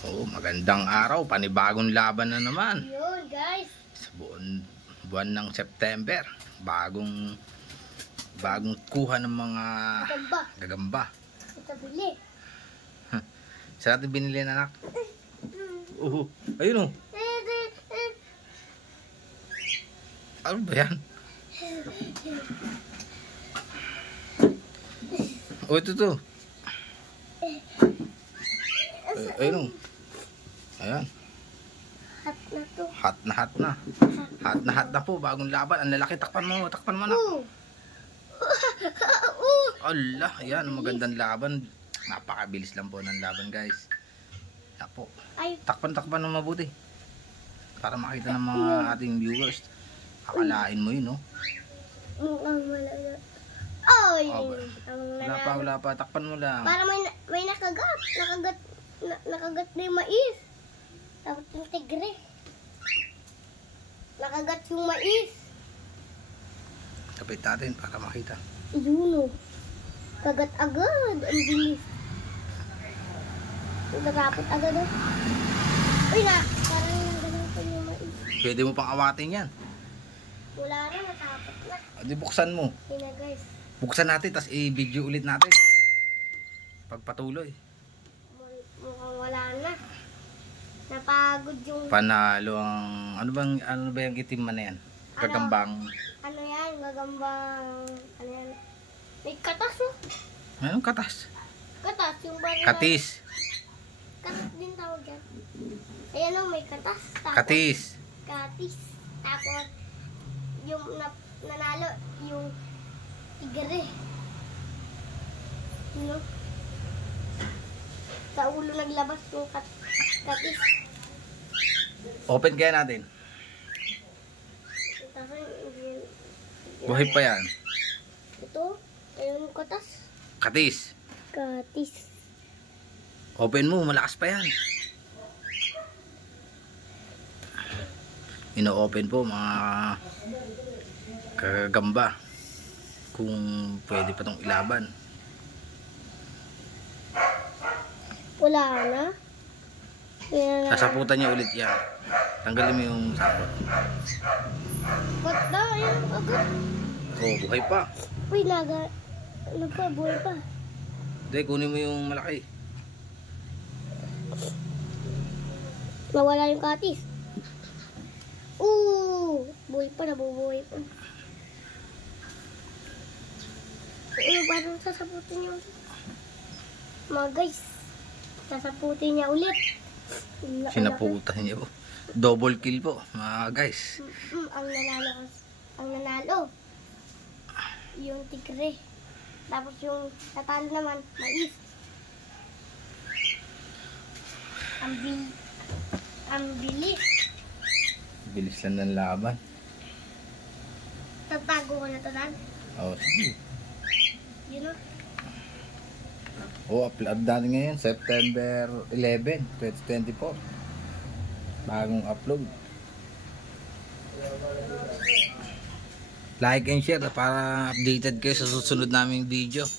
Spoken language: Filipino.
Oh, magandang araw, panibagong laban na naman. Yun, guys. Sa buwan ng September, bagong kuha ng mga gagamba. Ito bili. Saan natin binili na, anak? Ayun oh. Ano ba yan? Oh, ito. Ayun oh. Ayan. Hot na po, bagong laban. Ang lalaki, takpan mo na. Allah, ayan, magandang laban. Napakabilis lang po ng laban, guys. Yan po. Takpan ng mabuti. Para makita ng mga ating viewers. Akalain mo yun, no? Wala pa. Takpan mo lang. Para may nakagat na yung mais. Tapos yung tigre. Nakagat yung mais. Kapit natin para makita. Yun o. Kagat agad. Ang bilis. Nagapot agad o. Uy na. Parang nagalang pa yung mais. Pwede mo pang awatin yan. Wala na. Natapot na. Di buksan mo. Yun na, guys. Buksan natin, tapos i-video ulit natin. Pagpatuloy. Mukhang wala na. Napagod yung... Panalo ang... Ano ba yung itim man na yan? Gagambang... Ano yan? Gagambang... Ano yan? May katas oh. Anong katas? Katas, yung baril. Katis. Katas din tawag yan. Ayan o, may katas. Tapos, Katis. Tapos, yung nanalo, yung tigre. No? Sa ulo naglabas yung katis. Open kaya natin. Buhay pa yan. Ito, ayun yung katas. Katis. Open mo, malakas pa yan. Ino-open po mga kagamba. Kung pwede pa tong ilaban. Wala na. Sasaputan niya ulit yan. Tanggalin mo yung sapot. Ba't na? Ayan, agad. Oh, buhay pa. Uy, buhay pa. Hindi, kunin mo yung malaki. Nawala yung katis. Buhay pa, nabubuhay pa. Parang sasaputin niya ulit. Mga guys, sasaputin niya ulit. Sinaputan niya po. Double kill po, mga guys. Ang nanalo. Yung tigre. Tapos yung natalo naman, mais. Ang bilis. Bilis lang ng laban. Tatago ko na to, Dan. Oh, sige. Yun o. Oh, upload natin ngayon, September 11, 2024. Bagong upload. Like and share para updated kayo sa susunod naming video.